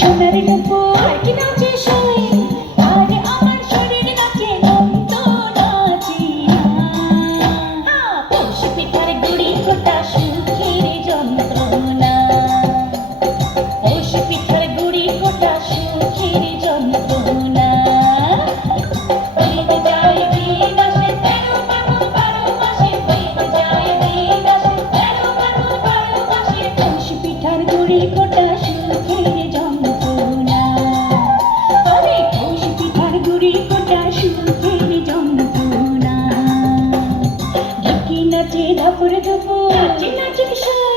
সোনার নুপুর কি নাচে সই আর আমার শরীর নাচে মন তো নাচি না পৌষ পিঠার গুড়ি ফোটা সুখের যন্ত্রণা পৌষ পিঠার গুড়ি ফোটা সুখের যন্ত্রণা গুড়ি ফোটা সুখের যন্ত্রণা আরে পৌষ পিঠার গুড়ি ফোটা সুখের যন্ত্রণা ঢাকি নাচে ধাপুর ধুপুর নাচে নাচে কিশোর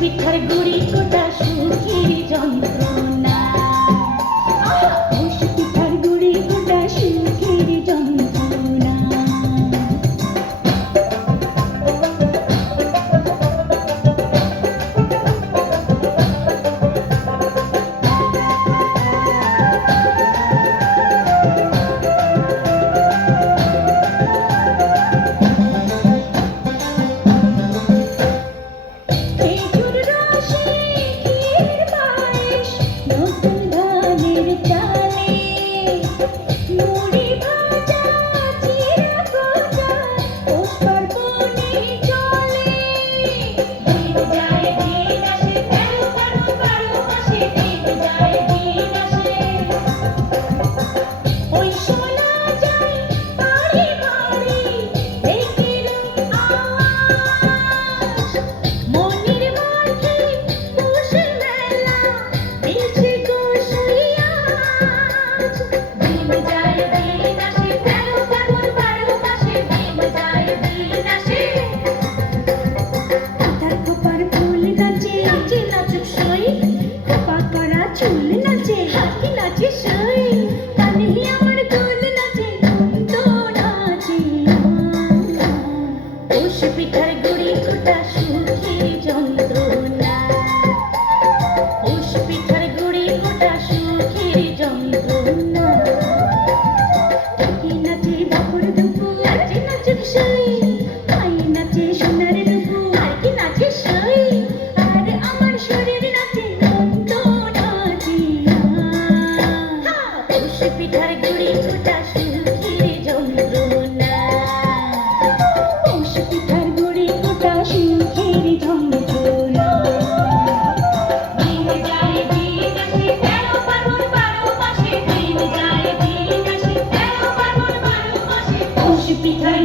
পিঠার গুড়ি ফোটা সুখের যন্ত্রণা পৌষ পিঠার গুড়ি ফোটা সুখের যন্ত্রণা পিঠার গুড়ি ফোটা সুখের যন্ত্রণা পৌষ পিঠার গুড়ি ফোটা সুখের যন্ত্রণা ঢাকি নাচে ধাপুর ধুপুর নাচে নাচে কিশোর আই নাচে সোনার নুপুর কি নাচে সই আর আমার শরীর নাচে মন তো নাচি না পৌষ পিঠার গুড়ি ফোটা সুখের যন্ত্রণা পৌষ পিঠার গুড়ি ফোটা সুখের যন্ত্রণা দিন যায় দিন আসে 13 পার্বণ 12 মাসে দিন যায় দিন আসে 13 পার্বণ 12 মাসে পৌষ পিঠার